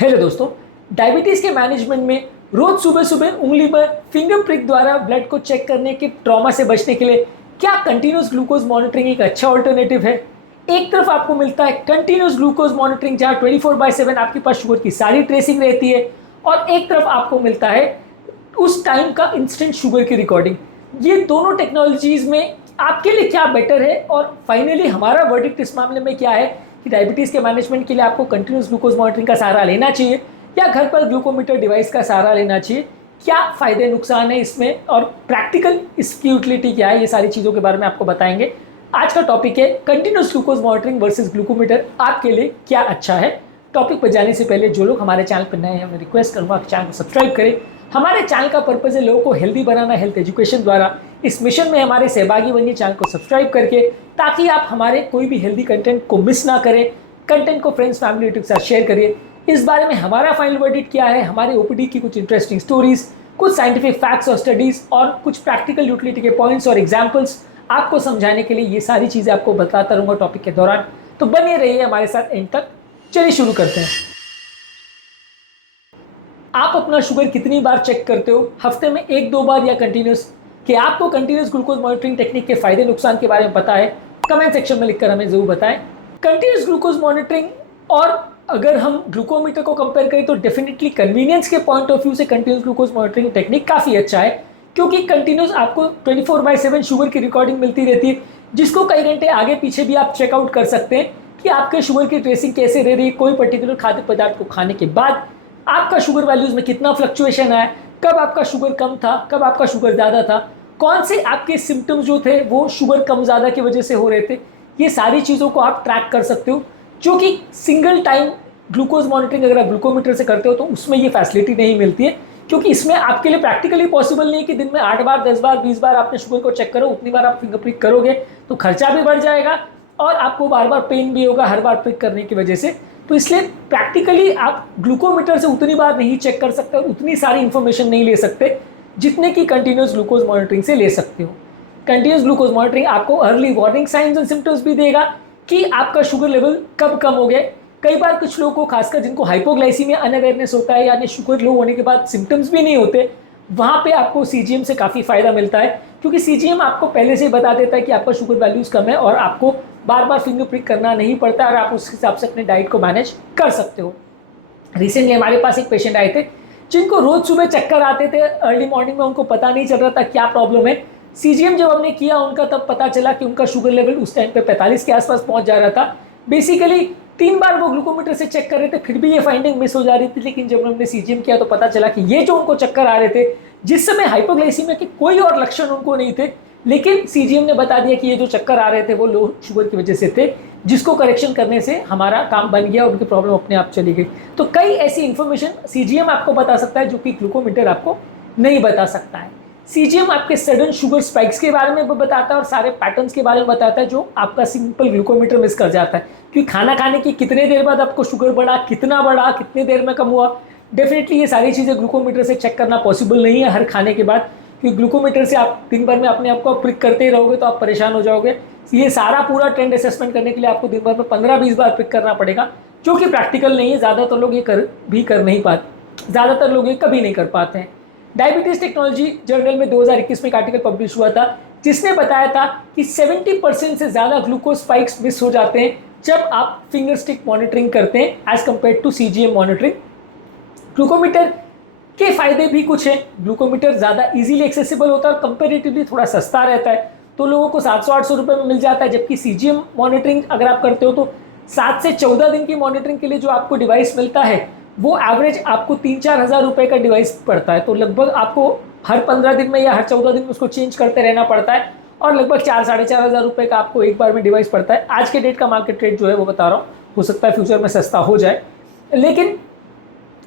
Hello दोस्तों, diabetes के management में रोज सुबह सुबह उंगली पर फिंगर प्रिक द्वारा ब्लड को चेक करने के ट्रॉमा से बचने के लिए क्या कंटिन्यूस ग्लूकोज मॉनिटरिंग एक अच्छा ऑल्टरनेटिव है। एक तरफ आपको मिलता है कंटिन्यूस ग्लूकोज मॉनिटरिंग जहां 24/7 आपके पास शुगर की सारी ट्रेसिंग रहती है, और एक तरफ आपको मिलता है उस टाइम का इंस्टेंट शुगर की रिकॉर्डिंग। ये दोनों टेक्नोलॉजीज में आपके लिए क्या बेटर है, और फाइनली हमारा वर्डिक्ट इस मामले में क्या है कि डायबिटीज़ के मैनेजमेंट के लिए आपको कंटिन्यूस ग्लूकोज मॉनिटरिंग का सहारा लेना चाहिए या घर पर ग्लूकोमीटर डिवाइस का सहारा लेना चाहिए। क्या फ़ायदे नुकसान है इसमें और प्रैक्टिकल इसकी यूटिलिटी क्या है, ये सारी चीज़ों के बारे में आपको बताएंगे। आज का टॉपिक है continuous glucose monitoring versus glucometer आपके लिए क्या अच्छा है। टॉपिक पर जाने से पहले जो लोग हमारे चैनल पर नए हैं, मैं रिक्वेस्ट करूँगा कि चैनल को सब्सक्राइब करें। हमारे चैनल का पर्पज़ है लोगों को हेल्दी बनाना, हेल्थ एजुकेशन द्वारा। इस मिशन में हमारे सहभागी बनिए चैनल को सब्सक्राइब करके, ताकि आप हमारे कोई भी हेल्दी कंटेंट को मिस ना करें। कंटेंट को फ्रेंड्स फैमिली के साथ शेयर करिए। इस बारे में हमारा फाइनल वर्डिक्ट क्या है, हमारे ओपीडी की कुछ इंटरेस्टिंग स्टोरीज, कुछ साइंटिफिक फैक्ट्स और स्टडीज और कुछ प्रैक्टिकल यूटिलिटी के पॉइंट्स और एग्जांपल्स आपको समझाने के लिए ये सारी चीज़ें आपको बताता रहूँगा टॉपिक के दौरान। तो बने रहिए हमारे साथ एंड तक। चलिए शुरू करते हैं। आप अपना शुगर कितनी बार चेक करते हो, हफ्ते में 1-2 बार या कंटिन्यूस? कि आपको कंटिन्यूस ग्लूकोज मॉनिटरिंग टेक्निक के फायदे नुकसान के बारे में पता है? कमेंट सेक्शन में लिखकर हमें जरूर बताएं। कंटिन्यूस ग्लूकोज मॉनिटरिंग और अगर हम ग्लूकोमीटर को कंपेयर करें तो डेफिनेटली कन्वीनियंस के पॉइंट ऑफ व्यू से कंटिन्यूस ग्लूकोज मॉनिटरिंग टेक्निक काफ़ी अच्छा है, क्योंकि कंटिन्यूस आपको 24/7 शुगर की रिकॉर्डिंग मिलती रहती है, जिसको कई घंटे आगे पीछे भी आप चेकआउट कर सकते हैं कि आपके शुगर की ट्रेसिंग कैसे रह रही है। कोई पर्टिकुलर खाद्य पदार्थ को खाने के बाद आपका शुगर वैल्यूज़ में कितना फ्लक्चुएशन आया, कब आपका शुगर कम था, कब आपका शुगर ज़्यादा था, कौन से आपके सिम्टम्स जो थे वो शुगर कम ज़्यादा की वजह से हो रहे थे। ये सारी चीज़ों को आप ट्रैक कर सकते हो, जो कि सिंगल टाइम ग्लूकोज मॉनिटरिंग अगर आप ग्लूकोमीटर से करते हो तो उसमें ये फैसिलिटी नहीं मिलती है, क्योंकि इसमें आपके लिए प्रैक्टिकली पॉसिबल नहीं है कि दिन में 8 बार, 10 बार, 20 बार आपने शुगर को चेक करो। उतनी बार आप फिंगर प्रिक करोगे तो खर्चा भी बढ़ जाएगा और आपको बार बार पेन भी होगा हर बार प्रिक करने की वजह से। तो इसलिए प्रैक्टिकली आप ग्लूकोमीटर से उतनी बार नहीं चेक कर सकते और उतनी सारी इंफॉर्मेशन नहीं ले सकते जितने की कंटिन्यूस ग्लूकोज मॉनिटरिंग से ले सकते हो। कंटिन्यूस ग्लूकोज मॉनिटरिंग आपको early warning science and symptoms भी देगा कि आपका शुगर लेवल कब कम हो गया। कई बार कुछ लोगों को, खासकर जिनको हाइपोग्लाइसीमिया अनअवेयरनेस होता है, यानी शुगर लो होने के बाद सिम्टम्स भी नहीं होते, वहाँ पे आपको सीजीएम से काफ़ी फ़ायदा मिलता है, क्योंकि सीजीएम आपको पहले से ही बता देता है कि आपका शुगर वैल्यूज़ कम है और आपको बार बार फिंगर प्रिक करना नहीं पड़ता और आप उस हिसाब से अपने डाइट को मैनेज कर सकते हो। रिसेंटली हमारे पास एक पेशेंट आए थे जिनको रोज़ सुबह चक्कर आते थे अर्ली मॉर्निंग में, उनको पता नहीं चल रहा था क्या प्रॉब्लम है। सीजीएम जब हमने किया उनका, तब पता चला कि उनका शुगर लेवल उस टाइम पे 45 के आसपास पहुंच जा रहा था। बेसिकली 3 बार वो ग्लूकोमीटर से चेक कर रहे थे, फिर भी ये फाइंडिंग मिस हो जा रही थी। लेकिन जब हमने सीजीएम किया तो पता चला कि ये जो उनको चक्कर आ रहे थे, जिस समय हाइपोग्लाइसीमिया के कोई और लक्षण उनको नहीं थे, लेकिन सीजीएम ने बता दिया कि ये जो चक्कर आ रहे थे वो लो शुगर की वजह से थे, जिसको करेक्शन करने से हमारा काम बन गया और उनकी प्रॉब्लम अपने आप चली गई। तो कई ऐसी इन्फॉर्मेशन सीजीएम आपको बता सकता है जो कि ग्लूकोमीटर आपको नहीं बता सकता है। सीजीएम आपके सडन शुगर स्पाइक्स के बारे में बताता है और सारे पैटर्न्स के बारे में बताता है जो आपका सिंपल ग्लूकोमीटर मिस कर जाता है, कि खाना खाने की कितने देर बाद आपको शुगर बढ़ा, कितना बढ़ा, कितने देर में कम हुआ। डेफिनेटली ये सारी चीज़ें ग्लूकोमीटर से चेक करना पॉसिबल नहीं है हर खाने के बाद, क्योंकि ग्लूकोमीटर से आप दिन भर में अपने आप को प्रिक करते ही रहोगे तो आप परेशान हो जाओगे। ये सारा पूरा ट्रेंड असेसमेंट करने के लिए आपको दिन भर में 15-20 बार प्रिक करना पड़ेगा, जो कि प्रैक्टिकल नहीं है। ज़्यादातर लोग ये कर नहीं पाते, ज़्यादातर लोग ये कभी नहीं कर पाते हैं। डायबिटीज़ टेक्नोलॉजी जर्नल में 2021 में एक आर्टिकल पब्लिश हुआ था जिसने बताया था कि 70% से ज़्यादा ग्लूकोज स्पाइक्स मिस हो जाते हैं जब आप फिंगर स्टिक मॉनिटरिंग करते हैं as compared to CGM monitoring. Glucometer के फायदे भी कुछ हैं। ग्लूकोमीटर ज़्यादा इजीली एक्सेसिबल होता है और कंपेरेटिवली थोड़ा सस्ता रहता है, तो लोगों को 700-800 रुपये में मिल जाता है। जबकि सीजीएम मॉनिटरिंग अगर आप करते हो तो 7 से 14 दिन की मॉनिटरिंग के लिए जो आपको डिवाइस मिलता है वो एवरेज आपको 3-4 हज़ार रुपये का डिवाइस पड़ता है। तो लगभग आपको हर 15 दिन में या हर 14 दिन में उसको चेंज करते रहना पड़ता है, और लगभग 4-4.5 हज़ार रुपये का आपको एक बार में डिवाइस पड़ता है। आज के डेट का मार्केट रेट जो है वो बता रहा हूँ, हो सकता है फ्यूचर में सस्ता हो जाए, लेकिन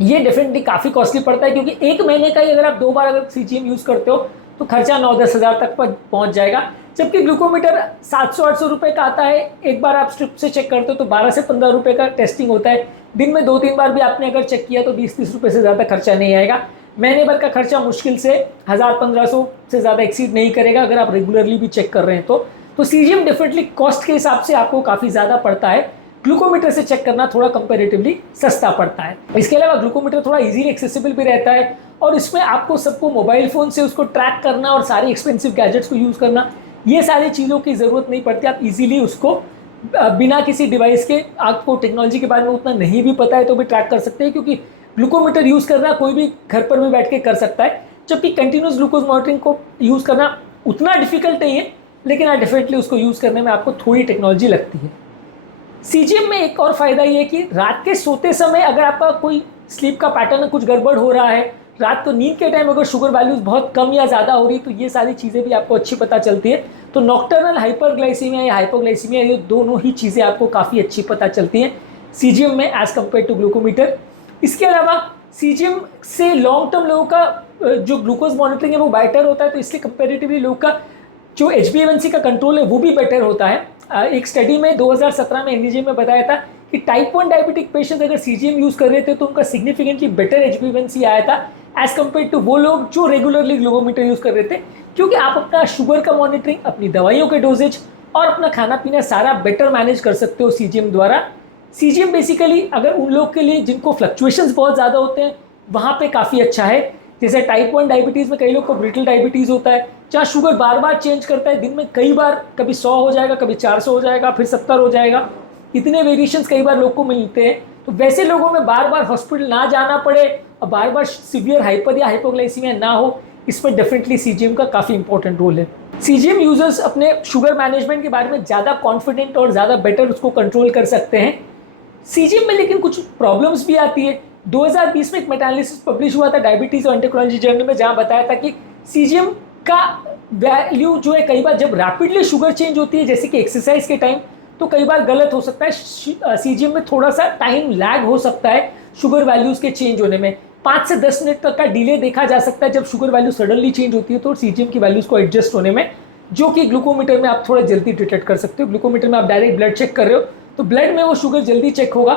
ये डेफिनेटली काफ़ी कॉस्टली पड़ता है, क्योंकि एक महीने का ही अगर आप 2 बार अगर सीजीएम यूज़ करते हो तो खर्चा 9-10 हज़ार तक पर पहुँच जाएगा। जबकि ग्लूकोमीटर 700-800 रुपये का आता है, एक बार आप स्ट्रिप से चेक करते हो तो 12 से 15 रुपये का टेस्टिंग होता है। दिन में 2-3 बार भी आपने अगर चेक किया तो 20-30 रुपये से ज़्यादा खर्चा नहीं आएगा। महीने भर का खर्चा मुश्किल से 1000-1500 से ज़्यादा एक्सीड नहीं करेगा अगर आप रेगुलरली भी चेक कर रहे हैं तो सीजीएम डेफिनेटली कॉस्ट के हिसाब से आपको काफ़ी ज़्यादा पड़ता है। ग्लूकोमीटर से चेक करना थोड़ा कंपैरेटिवली सस्ता पड़ता है। इसके अलावा ग्लूकोमीटर थोड़ा इजीली एक्सेसिबल भी रहता है और इसमें आपको सबको मोबाइल फ़ोन से उसको ट्रैक करना और सारी एक्सपेंसिव गैजेट्स को यूज़ करना, ये सारी चीज़ों की ज़रूरत नहीं पड़ती। आप इजीली उसको बिना किसी डिवाइस के, आपको टेक्नोलॉजी के बारे में उतना नहीं भी पता है तो भी ट्रैक कर सकते हैं, क्योंकि ग्लूकोमीटर यूज़ करना कोई भी घर पर भी बैठ के कर सकता है। जबकि कंटिन्यूस ग्लूकोज मॉनिटरिंग को यूज़ करना उतना डिफिकल्ट नहीं है, लेकिन डेफिनेटली उसको यूज़ करने में आपको थोड़ी टेक्नोलॉजी लगती है। सीजीएम में एक और फ़ायदा ये है कि रात के सोते समय अगर आपका कोई स्लीप का पैटर्न में कुछ गड़बड़ हो रहा है, रात को नींद के टाइम अगर शुगर वैल्यूज़ बहुत कम या ज़्यादा हो रही है, तो ये सारी चीज़ें भी आपको अच्छी पता चलती है। तो नॉक्टर्नल हाइपरग्लाइसीमिया या हाइपोग्लाइसीमिया, ये दोनों ही चीज़ें आपको काफ़ी अच्छी पता चलती हैं सीजीएम में एज़ कम्पेयर टू ग्लूकोमीटर। इसके अलावा सीजीएम से लॉन्ग टर्म लोगों का जो ग्लूकोज मॉनिटरिंग है वो बेटर होता है, तो इसलिए कंपेरेटिवली लोगों का जो HbA1c का कंट्रोल है वो भी बेटर होता है। एक स्टडी में 2017 में एनडीजे में बताया था कि टाइप 1 डायबिटिक पेशेंट अगर सीजीएम यूज़ कर रहे थे तो उनका सिग्निफिकेंटली बेटर HbA1c आया था एज़ कम्पेयर टू वो लोग जो रेगुलरली ग्लूकोमीटर यूज़ कर रहे थे, क्योंकि आप अपना शुगर का मॉनिटरिंग, अपनी दवाइयों के डोजेज और अपना खाना पीना सारा बेटर मैनेज कर सकते हो सीजीएम द्वारा। सीजीएम बेसिकली अगर उन लोग के लिए जिनको फ्लक्चुएशंस बहुत ज़्यादा होते हैं वहाँ पे काफ़ी अच्छा है। जैसे टाइप 1 डायबिटीज़ में कई लोग को ब्रिटल डायबिटीज़ होता है, जहाँ शुगर बार बार चेंज करता है, दिन में कई बार कभी 100 हो जाएगा, कभी 400 हो जाएगा, फिर 70 हो जाएगा, इतने वेरिएशंस कई बार लोग को मिलते हैं। तो वैसे लोगों में बार बार हॉस्पिटल ना जाना पड़े और बार बार सीवियर हाइपर या हाइपोग्लाइसीमिया ना हो, इसमें डेफिनेटली सीजीएम का काफ़ी इंपॉर्टेंट रोल है। सीजीएम यूजर्स अपने शुगर मैनेजमेंट के बारे में ज़्यादा कॉन्फिडेंट और ज़्यादा बेटर उसको कंट्रोल कर सकते हैं। सीजीएम में लेकिन कुछ प्रॉब्लम्स भी आती है। 2020 में एक मेटालिसिस पब्लिश हुआ था डायबिटीज़ और एंडोक्राइनोलॉजी जर्नल में, जहाँ बताया था कि सीजीएम का वैल्यू जो है कई बार जब रैपिडली शुगर चेंज होती है, जैसे कि एक्सरसाइज के टाइम, तो कई बार गलत हो सकता है। सीजीएम में थोड़ा सा टाइम लैग हो सकता है शुगर वैल्यूज़ के चेंज होने में, 5 से 10 मिनट तक का डिले देखा जा सकता है जब शुगर वैल्यू सडनली चेंज होती है तो सीजीएम की वैल्यूज़ को एडजस्ट होने में, जो कि ग्लूकोमीटर में आप थोड़ा जल्दी डिटेक्ट कर सकते हो। ग्लूकोमीटर में आप डायरेक्ट ब्लड चेक कर रहे हो तो ब्लड में वो शुगर जल्दी चेक होगा,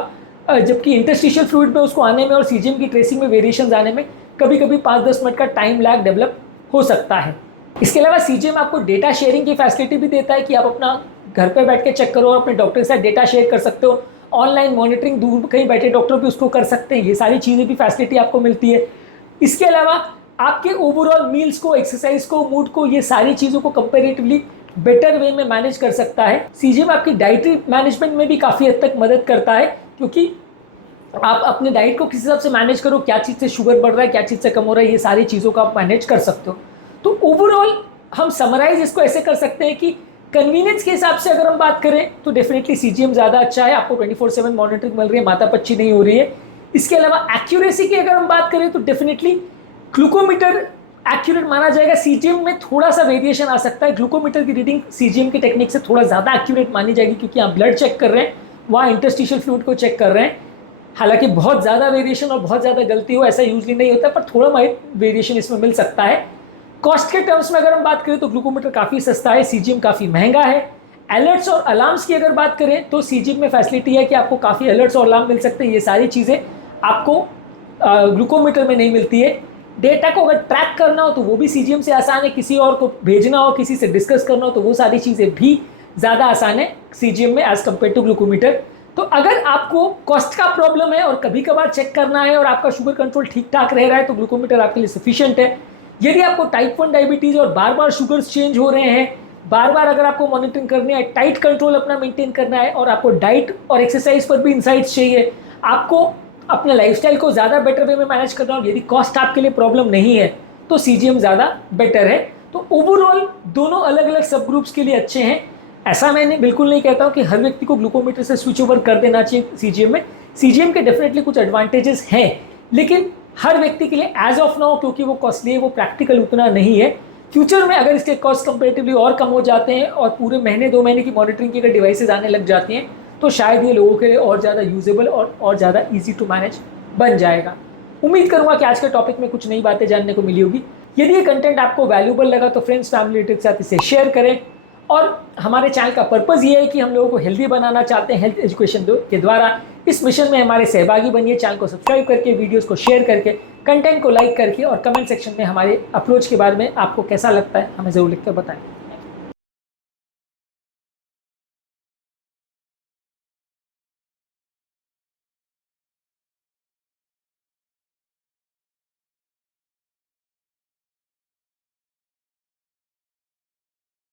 जबकि इंटरस्टिशियल फ्लूइड में उसको आने में और सीजीएम की ट्रेसिंग में वेरिएशंस आने में कभी कभी 5-10 मिनट का टाइम लैग डेवलप हो सकता है। इसके अलावा सीजीएम आपको डेटा शेयरिंग की फैसिलिटी भी देता है कि आप अपना घर पर बैठ के चेक करो और अपने डॉक्टर के साथ डेटा शेयर कर सकते हो। ऑनलाइन मॉनिटरिंग, दूर कहीं बैठे डॉक्टर भी उसको कर सकते हैं, ये सारी चीज़ें भी फैसिलिटी आपको मिलती है। इसके अलावा आपके ओवरऑल मील्स को, एक्सरसाइज को, मूड को, ये सारी चीज़ों को कंपेरेटिवली बेटर वे में मैनेज कर सकता है। सीजीएम आपकी डाइटरी मैनेजमेंट में भी काफ़ी हद तक मदद करता है, क्योंकि आप अपने डाइट को किस हिसाब से मैनेज करो, क्या चीज़ से शुगर बढ़ रहा है, क्या चीज़ से कम हो रहा है, ये सारी चीज़ों को आप मैनेज कर सकते हो। तो ओवरऑल हम समराइज इसको ऐसे कर सकते हैं कि कन्वीनियंस के हिसाब से अगर हम बात करें तो डेफिनेटली सीजीएम ज़्यादा अच्छा है, आपको 24/7 मॉनिटरिंग मिल रही है, माथापच्ची नहीं हो रही है। इसके अलावा एक्यूरेसी की अगर हम बात करें तो डेफिनेटली ग्लूकोमीटर एक्यूरेट माना जाएगा। सीजीएम में थोड़ा सा वेरिएशन आ सकता है, ग्लूकोमीटर की रीडिंग सीजीएम की टेक्निक से थोड़ा ज़्यादा एक्यूरेट मानी जाएगी, क्योंकि आप ब्लड चेक कर रहे हैं, वहाँ इंटरस्टिशियल फ्लूइड को चेक कर रहे हैं। हालांकि बहुत ज़्यादा वेरिएशन और बहुत ज़्यादा गलती हो ऐसा यूजली नहीं होता, पर थोड़ा वेरिएशन इसमें मिल सकता है। कॉस्ट के टर्म्स में अगर हम बात करें तो ग्लूकोमीटर काफ़ी सस्ता है, सीजीएम काफ़ी महंगा है। अलर्ट्स और अलार्म्स की अगर बात करें तो सीजीएम में फैसिलिटी है कि आपको काफ़ी अलर्ट्स और अलार्म मिल सकते हैं, ये सारी चीज़ें आपको ग्लूकोमीटर में नहीं मिलती है। डेटा को अगर ट्रैक करना हो तो वो भी सीजीएम से आसान है, किसी और को भेजना हो, किसी से डिस्कस करना हो तो वो सारी चीज़ें भी ज़्यादा आसान है सीजीएम में एज़ कम्पेयर टू ग्लूकोमीटर। तो अगर आपको कॉस्ट का प्रॉब्लम है और कभी कभार चेक करना है और आपका शुगर कंट्रोल ठीक ठाक रह रहा है तो ग्लूकोमीटर आपके लिए सफिशिएंट है। यदि आपको टाइप 1 डायबिटीज़ और बार बार शुगर्स चेंज हो रहे हैं, बार बार अगर आपको मॉनिटरिंग करनी है, टाइट कंट्रोल अपना मेंटेन करना है और आपको डाइट और एक्सरसाइज पर भी इंसाइट्स चाहिए, आपको अपने लाइफस्टाइल को ज़्यादा बेटर वे में मैनेज करना और यदि कॉस्ट आपके लिए प्रॉब्लम नहीं है तो सीजीएम ज़्यादा बेटर है। तो ओवरऑल दोनों अलग अलग सब ग्रुप्स के लिए अच्छे हैं। ऐसा मैंने बिल्कुल नहीं कहता हूँ कि हर व्यक्ति को ग्लूकोमीटर से स्विच ओवर कर देना चाहिए सीजीएम में। सीजीएम के डेफिनेटली कुछ एडवांटेजेस हैं, लेकिन हर व्यक्ति के लिए एज ऑफ नाउ क्योंकि वो कॉस्टली है, वो प्रैक्टिकल उतना नहीं है। फ्यूचर में अगर इसके कॉस्ट कंपेरेटिवली और कम हो जाते हैं और पूरे महीने 2 महीने की मॉनिटरिंग की अगर डिवाइसेज आने लग जाती हैं तो शायद ये लोगों के लिए और ज़्यादा यूजेबल और ज़्यादा ईजी टू मैनेज बन जाएगा। उम्मीद करूँगा कि आज के टॉपिक में कुछ नई बातें जानने को मिली होगी। यदि ये कंटेंट आपको वैल्यूबल लगा तो फ्रेंड्स, फैमिली के साथ इसे शेयर करें। और हमारे चैनल का पर्पज़ ये है कि हम लोगों को हेल्दी बनाना चाहते हैं हेल्थ एजुकेशन के द्वारा। इस मिशन में हमारे सहभागी बनिए, चैनल को सब्सक्राइब करके, वीडियोस को शेयर करके, कंटेंट को लाइक करके और कमेंट सेक्शन में हमारे अप्रोच के बारे में आपको कैसा लगता है हमें ज़रूर लिखकर बताएं।